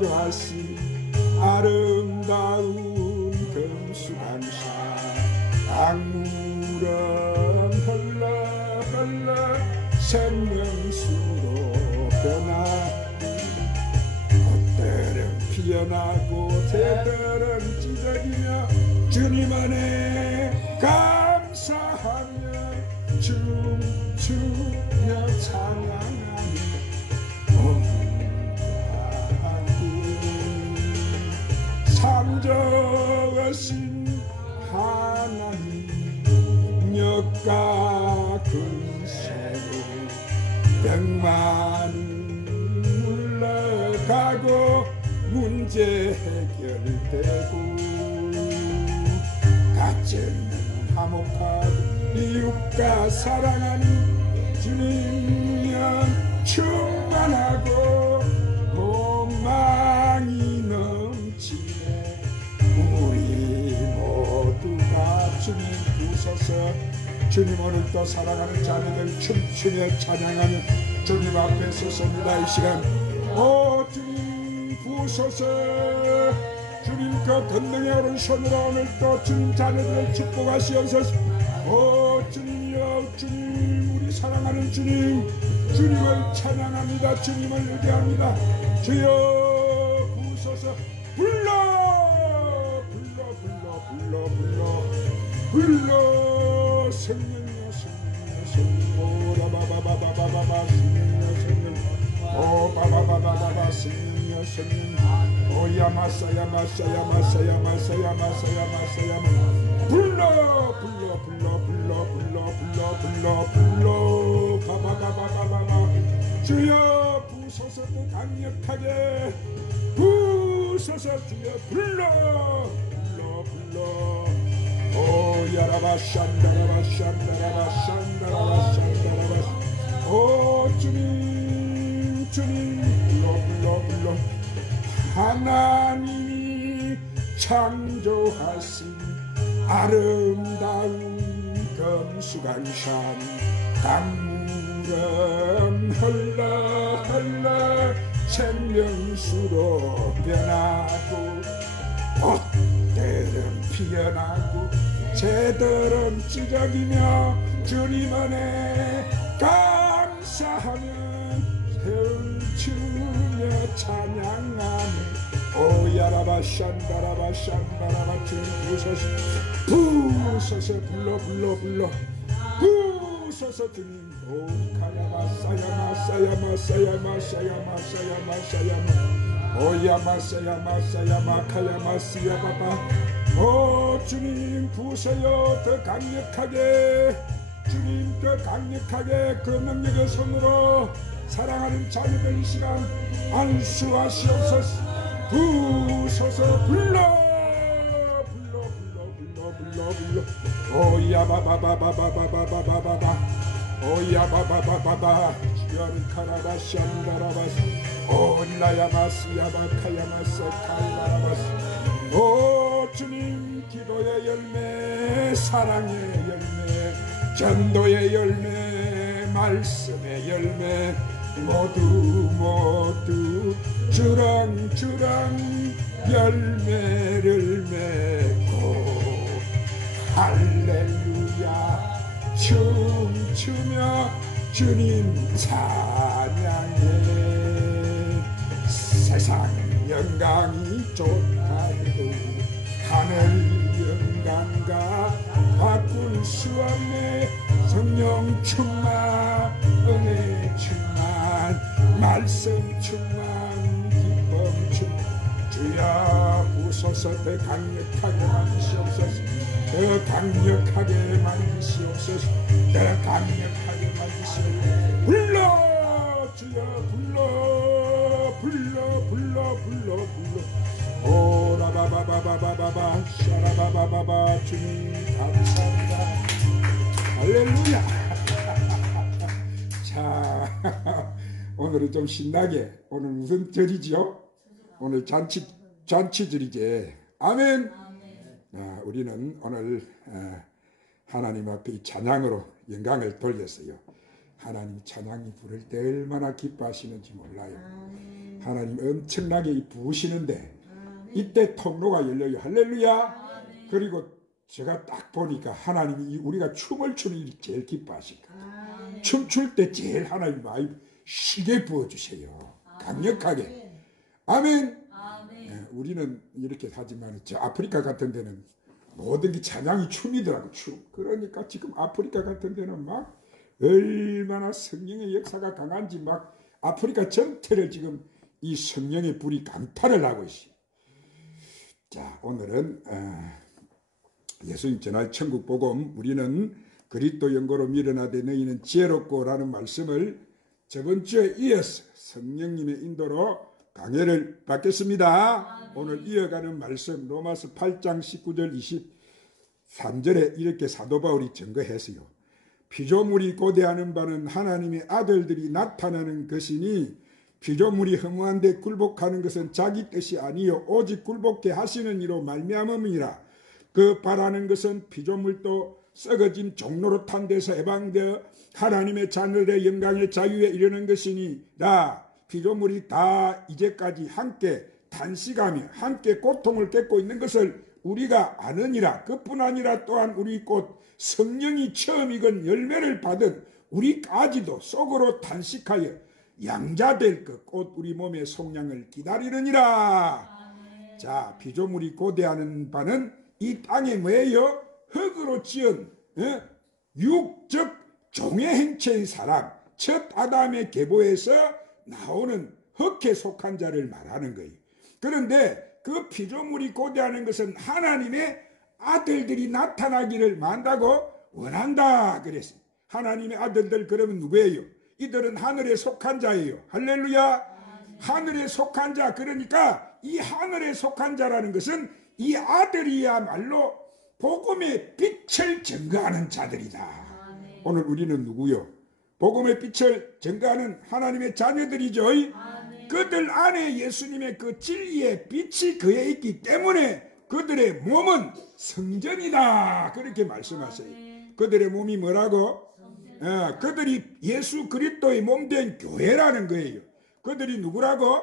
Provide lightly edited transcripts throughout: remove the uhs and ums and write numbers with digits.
창조하신 아름다운 금수강산 강물은 흘러 흘러 생명수로 변하고 꽃들은 피어나고 새들은 찢어지며 주님 안에 감사하며 춤추며 찬양하며 창조하신 하나님 역과 근세로 병만은 물러가고 문제 해결되고 가정은 화목하고 이웃과 사랑하는 주님이면 충만하고 소망이 넘치네. 우리 모두가 주님 부서서 주님 오늘도 사랑하는 자녀들 춤추며 찬양하며 주님 앞에 섰습니다. 이 시간 오 주님 부서서 주님 그 권능의 오른손으로 오늘도 주님 자녀들을 축복하시옵소서. 오 주님이여 주님 우리 사랑하는 주님 주님을 찬양합니다. 주님을 의지합니다. 주여 부소서 불러 불러 불러 불러 불러 불러 성령이여 성령이여 성령 오라바바바바바바 성령이여 성령 오 바바바바바바 성령이여 성령 오 야마사야 마사야 마사야 마사야 마사야 마사야 불러 불러 불러 불러 불러 불러 불러 불러 바바바바바바 주여 부소서 또 강력하게 부소서 주여 불러 불러 불러 오 야라바 샨다라바 샨다라바 샨다라바 샨다라바 오 주님 주님 불러 불러 불러 하나님이 창조하신 아름다운 금수강산 강물은 흘러 흘러 생명수로 변하고 꽃들은 피어나고 새들은 찢어지며 주님 안에 감사하며 춤추며 찬양하며 오야라바 샨다라바 샨다라바 주님 부소서 부소서 불러 불러 불러 부소서 주님 오 카야마사야마 사야마 사야마 사야마 사야마 사야마 오야마사야마 사야마 카야마 시야바바 오 주님 부서요 더 강력하게 주님 더 강력하게 그 능력의 손으로 사랑하는 자녀들 이 시간 안수하시옵소서. 부소서 불러 불러 불러 불러 불러 불러 오야바바바바바바바바바바 오야바바바바바 주야리카라바 샨다라바스 오라야마스야바카야마스 카이라라바스 오 주님 기도의 열매 사랑의 열매 전도의 열매 말씀의 열매 모두 모두 주렁주렁 열매를 맺고 할렐루야 춤추며 주님 찬양해 세상 영광이 좋다고 하늘 영광과 바꿀 수 없네 성령 충만 은혜 충만 말씀 충만 기쁨 충만 주야 부소서 더 강력하게 만드시옵소서 더 강력하게 만드시옵소서 더 강력하게 만드시옵소서 불러 주여 불러 불러 불러 불러 불러 오라바바바바바바 샤라바바바바 주님 감사합니다. 할렐루야. 자 오늘은 좀 신나게 오늘 무슨 절이지요? 오늘 잔치절이지. 아멘. 우리는 오늘 하나님 앞에 이 찬양으로 영광을 돌렸어요. 하나님 찬양이 부를 때 얼마나 기뻐하시는지 몰라요. 하나님 엄청나게 부으시는데 이때 통로가 열려요. 할렐루야. 그리고 제가 딱 보니까 하나님이 우리가 춤을 추는 일이 제일 기뻐하실까. 춤출 때 제일 하나님 많이 시게 부어주세요. 강력하게. 아멘. 우리는 이렇게 하지만 저 아프리카 같은 데는 모든 게 찬양이 춤이더라고. 춤. 그러니까 지금 아프리카 같은 데는 막 얼마나 성령의 역사가 강한지 막 아프리카 전체를 지금 이 성령의 불이 강타를 하고 있어요. 자, 오늘은 예수님 전할 천국 복음, 우리는 그리스도 영고로 밀어나되 너희는 지혜롭고 라는 말씀을 저번 주에 이어서 성령님의 인도로 강해를 받겠습니다. 오늘 이어가는 말씀 로마서 8장 19절 23절에 이렇게 사도 바울이 증거했어요. 피조물이 고대하는 바는 하나님의 아들들이 나타나는 것이니 피조물이 허무한데 굴복하는 것은 자기 뜻이 아니요 오직 굴복해 하시는 이로 말미암음이라. 그 바라는 것은 피조물도 썩어진 종로로 탄 데서 해방되어 하나님의 자녀들의 영광의 자유에 이르는 것이니라. 피조물이 다 이제까지 함께 탄식하며 함께 고통을 겪고 있는 것을 우리가 아느니라. 그뿐 아니라 또한 우리 곧 성령이 처음 익은 열매를 받은 우리까지도 속으로 탄식하여 양자될 것 곧 우리 몸의 속량을 기다리느니라. 자, 피조물이 고대하는 바는 이 땅에 뭐예요? 흙으로 지은 육적 종의 행체의 사람, 첫 아담의 계보에서 나오는 흙에 속한 자를 말하는 거예요. 그런데 그 피조물이 고대하는 것은 하나님의 아들들이 나타나기를 만다고 원한다 그랬어요. 하나님의 아들들 그러면 누구예요? 이들은 하늘에 속한 자예요. 할렐루야. 하늘에 속한 자. 그러니까 이 하늘에 속한 자라는 것은 이 아들이야말로 복음의 빛을 증거하는 자들이다. 오늘 우리는 누구요? 복음의 빛을 증거하는 하나님의 자녀들이죠. 그들 안에 예수님의 그 진리의 빛이 그에 있기 때문에 그들의 몸은 성전이다. 그렇게 말씀하세요. 그들의 몸이 뭐라고? 그들이 예수 그리스도의 몸된 교회라는 거예요. 그들이 누구라고?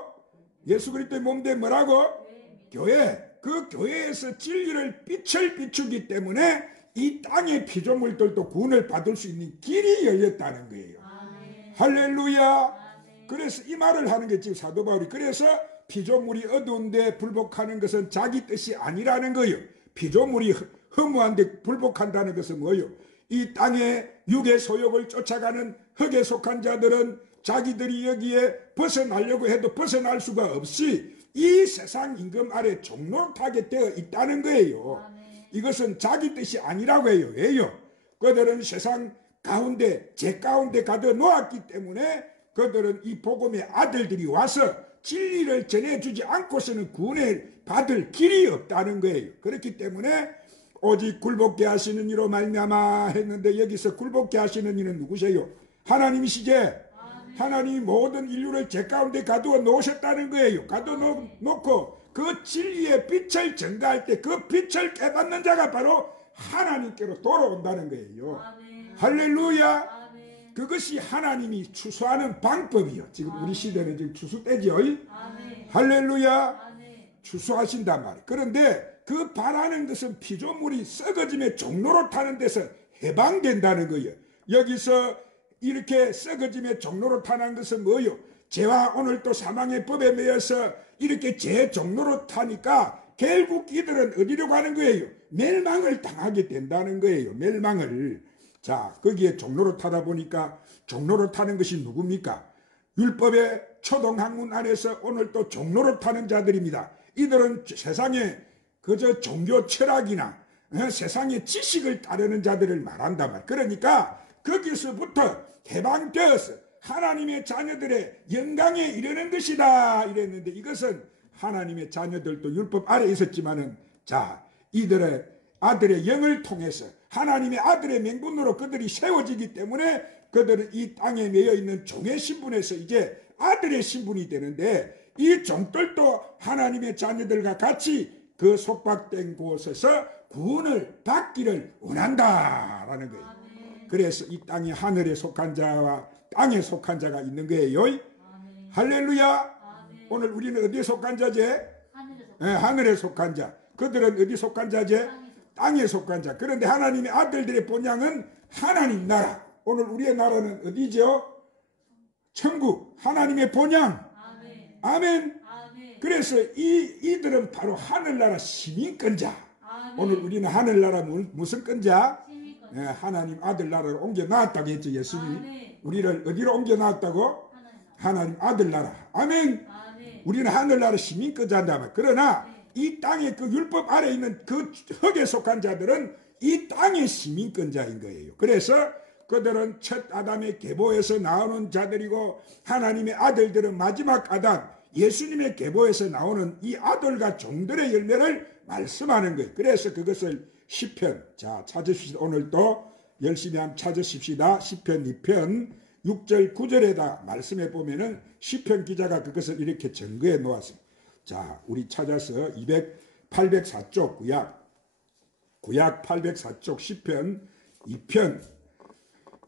예수 그리스도의 몸된 뭐라고? 교회. 그 교회에서 진리를 빛을 비추기 때문에 이 땅의 피조물들도 구원을 받을 수 있는 길이 열렸다는 거예요. 할렐루야. 그래서 이 말을 하는 게 지금 사도 바울이 그래서 피조물이 어두운데 불복하는 것은 자기 뜻이 아니라는 거예요. 피조물이 허무한데 불복한다는 것은 뭐예요? 이 땅의 육의 소욕을 쫓아가는 흙에 속한 자들은 자기들이 여기에 벗어나려고 해도 벗어날 수가 없이 이 세상 임금 아래 종노릇하게 되어 있다는 거예요. 이것은 자기 뜻이 아니라고 해요. 왜요? 그들은 세상 가운데 제 가운데 가둬 놓았기 때문에 그들은 이 복음의 아들들이 와서 진리를 전해주지 않고서는 구원을 받을 길이 없다는 거예요. 그렇기 때문에 오직 굴복케 하시는 이로 말미암아 했는데 여기서 굴복케 하시는 이는 누구세요? 하나님이시제. 하나님이 모든 인류를 제 가운데 가두어 놓으셨다는 거예요. 가두어 놓고 그 진리의 빛을 증가할 때 그 빛을 깨닫는 자가 바로 하나님께로 돌아온다는 거예요. 할렐루야. 그것이 하나님이 추수하는 방법이요. 지금 우리 시대는 지금 추수 때죠. 할렐루야. 추수하신단 말이에요. 그런데 그 바라는 것은 피조물이 썩어짐의 종로로 타는 데서 해방된다는 거예요. 여기서 이렇게 썩어짐의 종로로 타는 것은 뭐예요? 죄와 오늘 또 사망의 법에 매여서 이렇게 죄 종로로 타니까 결국 이들은 어디로 가는 거예요? 멸망을 당하게 된다는 거예요. 멸망을. 자, 거기에 종로로 타다 보니까 종로로 타는 것이 누굽니까? 율법의 초등학문 안에서 오늘 또 종로로 타는 자들입니다. 이들은 세상에 그저 종교 철학이나 세상의 지식을 따르는 자들을 말한단 말이에요. 그러니까 거기서부터 해방되어서 하나님의 자녀들의 영광에 이르는 것이다 이랬는데 이것은 하나님의 자녀들도 율법 아래 있었지만은 자, 이들의 아들의 영을 통해서 하나님의 아들의 명분으로 그들이 세워지기 때문에 그들은 이 땅에 매여 있는 종의 신분에서 이제 아들의 신분이 되는데 이 종들도 하나님의 자녀들과 같이 그 속박된 곳에서 구원을 받기를 원한다라는 거예요. 그래서 이 땅에 하늘에 속한 자와 땅에 속한 자가 있는 거예요. 할렐루야. 오늘 우리는 어디에 속한 자제? 하늘에 속한 자. 그들은 어디 속한 자제? 땅에 속한 자. 그런데 하나님의 아들들의 본향은 하나님 나라. 오늘 우리의 나라는 어디죠? 천국. 하나님의 본향. 아멘. 그래서 이들은 바로 하늘나라 시민권자. 오늘 우리는 하늘나라 무슨 권자? 하나님 아들 나라로 옮겨 놨다고 했죠. 예수님이 우리를 어디로 옮겨 놨다고? 하나님 아들 나라. 아멘. 우리는 하늘나라 시민권자인다. 그러나 이 땅의 그 율법 아래 있는 그 흙에 속한 자들은 이 땅의 시민권자인 거예요. 그래서 그들은 첫 아담의 계보에서 나오는 자들이고 하나님의 아들들은 마지막 아담 예수님의 계보에서 나오는 이 아들과 종들의 열매를 말씀하는 거예요. 그래서 그것을 시편, 자 찾으십시다. 오늘 또 열심히 한번 찾으십시다. 시편 2편 6절 9절에다 말씀해 보면은 시편 기자가 그것을 이렇게 증거해 놓았습니다. 자 우리 찾아서 804쪽 구약 804쪽 시편 2편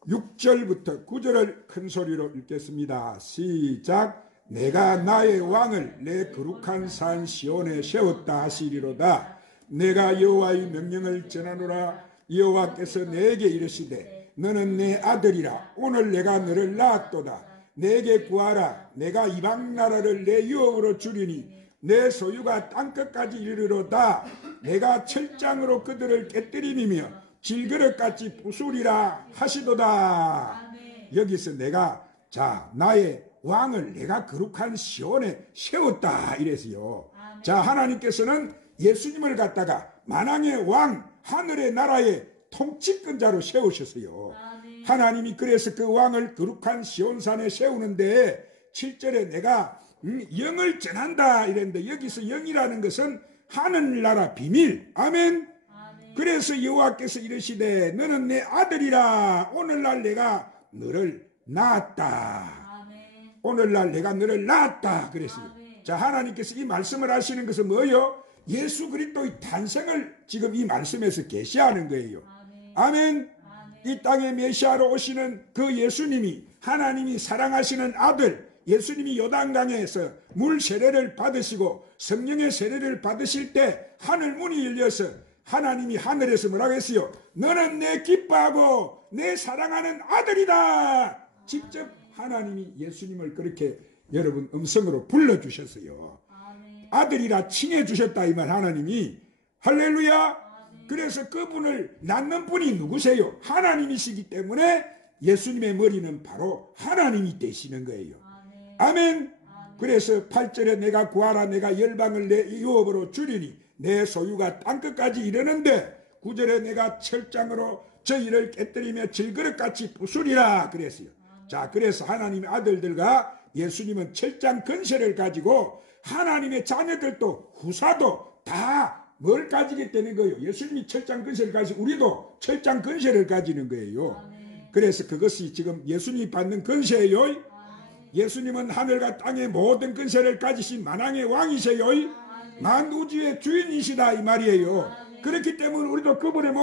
6절부터 9절을 큰 소리로 읽겠습니다. 시작. 내가 나의 왕을 내 거룩한 산 시온에 세웠다 하시리로다. 내가 여호와의 명령을 전하노라. 여호와께서 내게 이르시되 너는 내 아들이라. 오늘 내가 너를 낳았도다. 내게 구하라. 내가 이방 나라를 내 유업으로 주리니 내 소유가 땅끝까지 이르리로다. 내가 철장으로 그들을 깨뜨리며 질그릇같이 부수리라 하시도다. 여기서 내가 자 나의 왕을 내가 거룩한 시온에 세웠다 이래서요. 자 하나님께서는 예수님을 갖다가 만왕의 왕 하늘의 나라의 통치권자로 세우셨어요. 하나님이 그래서 그 왕을 거룩한 시온산에 세우는데 7절에 내가 영을 전한다 이랬는데 여기서 영이라는 것은 하늘나라 비밀. 아멘. 그래서 여호와께서 이르시되 너는 내 아들이라. 오늘날 내가 너를 낳았다. 오늘날 내가 너를 낳았다 그랬어요. 자 하나님께서 이 말씀을 하시는 것은 뭐예요? 예수 그리스도의 탄생을 지금 이 말씀에서 계시하는 거예요. 아멘. 이 땅에 메시아로 오시는 그 예수님이 하나님이 사랑하시는 아들 예수님이 요단강에서 물 세례를 받으시고 성령의 세례를 받으실 때 하늘 문이 열려서 하나님이 하늘에서 뭐라고 했어요? 너는 내 기뻐하고 내 사랑하는 아들이다. 직접 하나님이 예수님을 그렇게 여러분 음성으로 불러주셨어요. 아들이라 칭해주셨다 이 말 하나님이. 할렐루야. 그래서 그분을 낳는 분이 누구세요? 하나님이시기 때문에 예수님의 머리는 바로 하나님이 되시는 거예요. 아멘. 그래서 8절에 내가 구하라. 내가 열방을 내 유업으로 주리니 내 소유가 땅끝까지 이르는데 9절에 내가 철장으로 저희를 깨뜨리며 질그릇같이 부수리라 그랬어요. 자 그래서 하나님의 아들들과 예수님은 철장 근세를 가지고 하나님의 자녀들도 후사도 다 뭘 가지게 되는 거예요? 예수님이 철장 근세를 가지고 우리도 철장 근세를 가지는 거예요. 그래서 그것이 지금 예수님이 받는 근세예요. 예수님은 하늘과 땅의 모든 근세를 가지신 만왕의 왕이세요. 만우주의 주인이시다 이 말이에요. 그렇기 때문에 우리도 그분의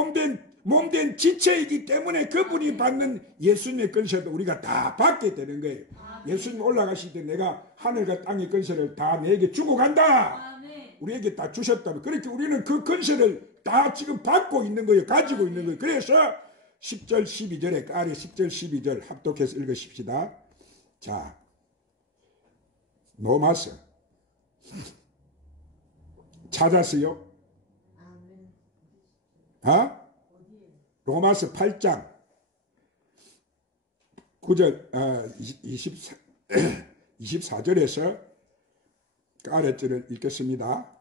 몸된 지체이기 때문에 그분이 받는 예수님의 근세도 우리가 다 받게 되는 거예요. 예수님 올라가실 때 내가 하늘과 땅의 근세를 다 내게 주고 간다. 우리에게 다 주셨다면 그렇게 우리는 그 근세를 다 지금 받고 있는 거예요. 가지고 있는 거예요. 그래서 10절 12절에 아래 10절 12절 합독해서 읽으십시다. 자 로마서 찾았어요? 로마서 8장 9절 24절에서 그 아래절을 읽겠습니다.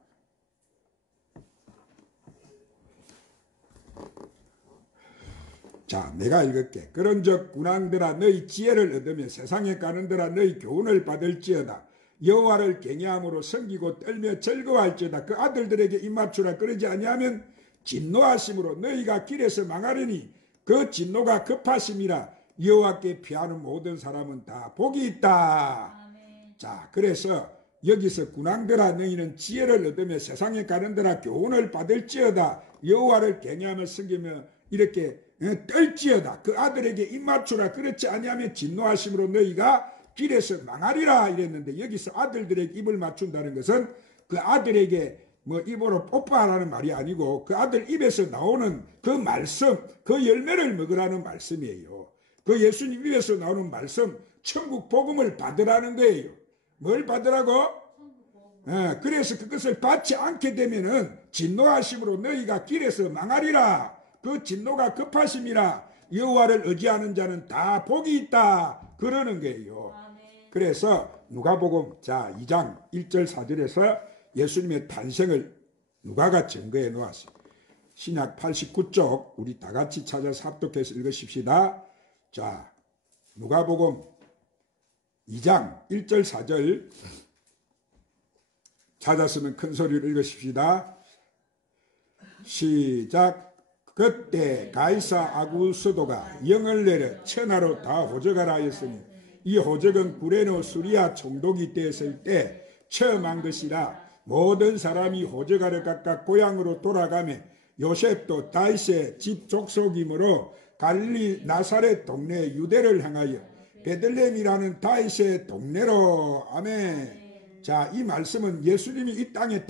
자 내가 읽을게. 그런즉 군왕들아 너희 지혜를 얻으며 세상에 가는들아 너희 교훈을 받을지어다. 여호와를 경외함으로 섬기고 떨며 즐거워할지어다. 그 아들들에게 입맞추라. 그러지 아니하면 진노하심으로 너희가 길에서 망하리니 그 진노가 급하심이라. 여호와께 피하는 모든 사람은 다 복이 있다. 자 그래서 여기서 군왕들아 너희는 지혜를 얻으며 세상에 가는들아 교훈을 받을지어다. 여호와를 경외하며 섬기며 이렇게 떨지어다. 그 아들에게 입맞추라. 그렇지 아니하면 진노하심으로 너희가 길에서 망하리라 이랬는데, 여기서 아들들에게 입을 맞춘다는 것은 그 아들에게 뭐 입으로 뽀뽀하라는 말이 아니고 그 아들 입에서 나오는 그 말씀, 그 열매를 먹으라는 말씀이에요. 그 예수님 입에서 나오는 말씀, 천국 복음을 받으라는 거예요. 뭘 받으라고? 그래서 그것을 받지 않게 되면은 진노하심으로 너희가 길에서 망하리라. 그 진노가 급하심이라. 여호와를 의지하는 자는 다 복이 있다. 그러는 거예요. 그래서 누가복음 2장 1절 4절에서 예수님의 탄생을 누가가 증거해 놓았어요. 신약 89쪽 우리 다 같이 찾아서 합독해서 읽으십시다. 자, 누가복음 2장 1절 4절 찾았으면 큰 소리로 읽으십시다. 시작. 그때 가이사 아구스도가 영을 내려 천하로 다 호적하라 하였으니 이 호적은 구레노 수리아 총독이 되었을 때 처음 한 것이라. 모든 사람이 호적하러 각각 고향으로 돌아가며 요셉도 다윗의 집 족속이므로 갈릴리 나사렛 동네 유대를 향하여 베들레헴이라는 다윗의 동네로. 아멘. 자, 이 말씀은 예수님이 이 땅에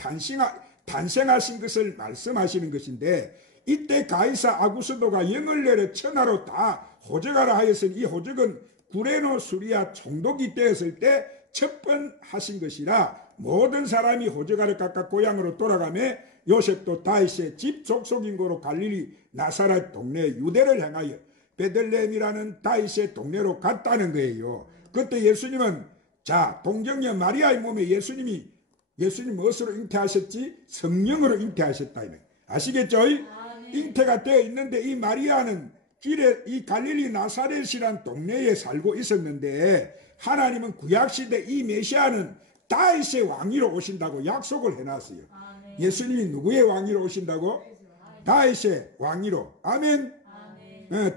탄생하신 것을 말씀하시는 것인데, 이때 가이사 아구스도가 영을 내려 천하로 다 호적하라 하였으니 이 호적은 구레노 수리아 총독이 되었을 때 첫 번 하신 것이라. 모든 사람이 호적하러 각각 고향으로 돌아가며 요셉도 다윗의 집 족속인 고로 갈릴리 나사렛 동네 유대를 향하여 베들레헴이라는 다윗의 동네로 갔다는 거예요. 그때 예수님은 동정녀 마리아의 몸에 예수님 무엇으로 잉태하셨지? 성령으로 잉태하셨다. 아시겠죠? 잉태가 되어 있는데 이 마리아는 길에 이 갈릴리 나사렛이란 동네에 살고 있었는데, 하나님은 구약시대 이 메시아는 다윗의 왕위로 오신다고 약속을 해놨어요. 예수님이 누구의 왕위로 오신다고? 다윗의 왕위로. 아멘.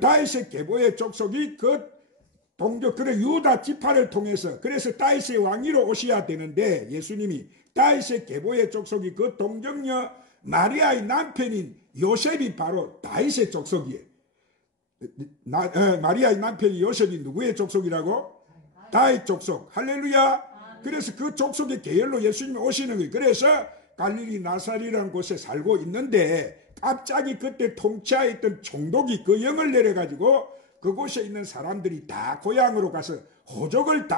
다윗의 계보의 족속이 그래 유다 지파를 통해서, 그래서 다윗의 왕위로 오셔야 되는데, 예수님이 다윗의 계보의 족속이 그 동정녀 마리아의 남편인 요셉이 바로 다윗의 족속이에요. 마리아의 남편이 요셉이 누구의 족속이라고? 다윗 족속. 할렐루야. 그래서 그 족속의 계열로 예수님이 오시는 거예요. 그래서 갈릴리 나사렛이라는 곳에 살고 있는데, 갑자기 그때 통치하에 있던 총독이 그 영을 내려가지고 그곳에 있는 사람들이 다 고향으로 가서 호적을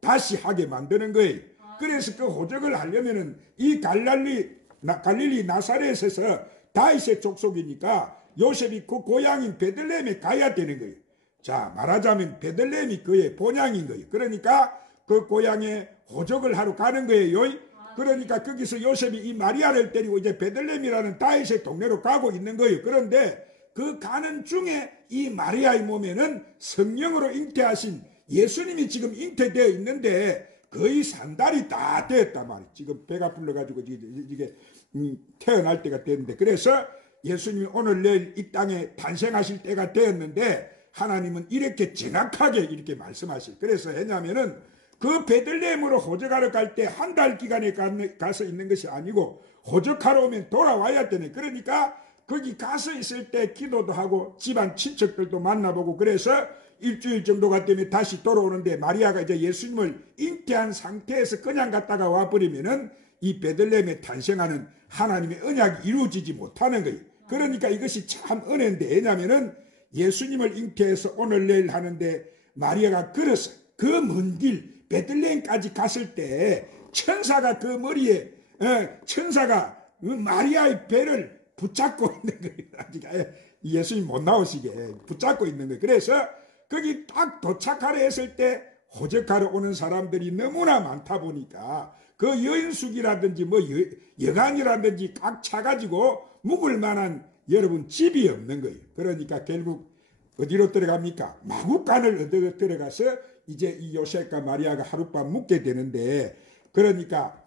다시 하게 만드는 거예요. 그래서 그 호적을 하려면은 이 갈릴리 나사렛에서 다윗의 족속이니까 요셉이 그 고향인 베들레헴에 가야 되는 거예요. 자, 말하자면 베들레헴이 그의 본향인 거예요. 그러니까 그 고향에 호적을 하러 가는 거예요. 그러니까 거기서 요셉이 이 마리아를 데리고 이제 베들레헴이라는 다윗의 동네로 가고 있는 거예요. 그런데 그 가는 중에 이 마리아의 몸에는 성령으로 잉태하신 예수님이 지금 잉태되어 있는데 거의 3달이 다 되었단 말이에요. 지금 배가 불러가지고 이게 태어날 때가 됐는데, 그래서 예수님이 오늘 내일 이 땅에 탄생하실 때가 되었는데, 하나님은 이렇게 정확하게 이렇게 말씀하실. 그래서 했냐면은 그 베들레헴으로 호적하러 갈 때 한 달 기간에 가서 있는 것이 아니고 호적하러 오면 돌아와야 되네. 그러니까 거기 가서 있을 때 기도도 하고 집안 친척들도 만나보고, 그래서 일주일 정도가 되면 다시 돌아오는데, 마리아가 이제 예수님을 잉태한 상태에서 그냥 갔다가 와버리면은 이 베들레헴에 탄생하는 하나님의 언약이 이루어지지 못하는 거예요. 그러니까 이것이 참 은혜인데, 왜냐면은 예수님을 잉태해서 오늘 내일 하는데 마리아가 걸어서 그 먼 길 베들레헴까지 갔을 때 천사가 그 머리에 천사가 마리아의 배를 붙잡고 있는 거예요. 예수님 못 나오시게 붙잡고 있는 거예요. 그래서 거기 딱 도착하려 했을 때 호적하러 오는 사람들이 너무나 많다 보니까 그 여인숙이라든지 뭐 여관이라든지 각 차가지고 묵을 만한 여러분 집이 없는 거예요. 그러니까 결국 어디로 들어갑니까? 마구간을 얻어 들어가서 이제 이 요셉과 마리아가 하룻밤 묵게 되는데, 그러니까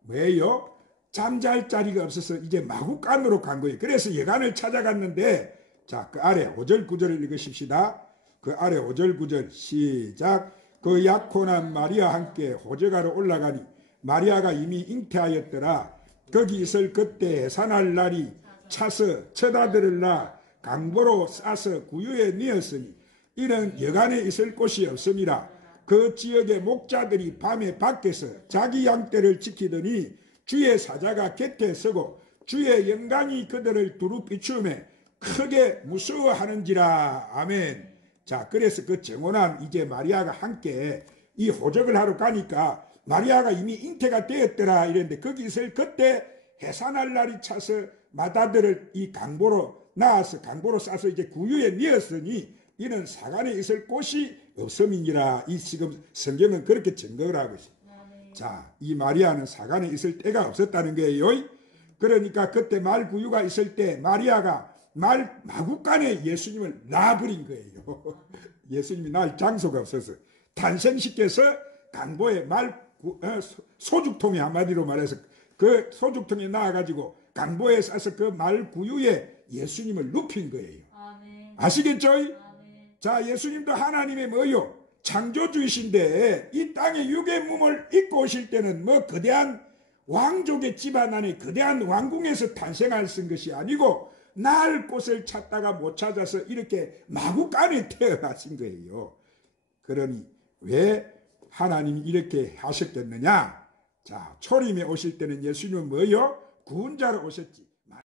뭐예요? 잠잘 자리가 없어서 이제 마구간으로 간 거예요. 그래서 여관을 찾아갔는데, 그 아래 5절 9절을 읽으십시다. 그 아래 5절 9절 시작. 그 약혼한 마리아 함께 호적하러 올라가니 마리아가 이미 잉태하였더라. 거기 있을 그때 해산할 날이 차서 첫 아들을 낳아 강보로 싸서 구유에 넣었으니 이는 여간에 있을 곳이 없습니다. 그 지역의 목자들이 밤에 밖에서 자기 양떼를 지키더니 주의 사자가 곁에 서고 주의 영광이 그들을 두루 비추매 크게 무서워하는지라. 아멘. 자, 그래서 그 정원함 이제 마리아가 함께 이 호적을 하러 가니까 마리아가 이미 잉태가 되었더라 이랬는데 거기 있을 그때 해산할 날이 차서 마다들을 이 강보로 낳아서 강보로 싸서 이제 구유에 넣었으니 이는 사간에 있을 곳이 없음이니라. 이 지금 성경은 그렇게 증거를 하고 있습니다. 자, 이 마리아는 사간에 있을 때가 없었다는 거예요. 그러니까 그때 말 구유가 있을 때 마리아가 말 마구간에 예수님을 낳아버린 거예요. 예수님이 낳을 장소가 없어서 탄생시켜서 강보에 소죽통에 한마디로 말해서 그 소죽통에 낳아가지고 강보에 싸서 그 말 구유에 예수님을 눕힌 거예요. 아시겠죠? 자, 예수님도 하나님의 뭐요? 창조주이신데 이 땅에 육의 몸을 입고 오실 때는 뭐 거대한 왕족의 집안 안에 거대한 왕궁에서 탄생할 쓴 것이 아니고 날 곳을 찾다가 못 찾아서 이렇게 마구간에 태어나신 거예요. 그러니 왜 하나님이 이렇게 하셨겠느냐? 자, 초림에 오실 때는 예수님은 뭐요? 구원자로 오셨지.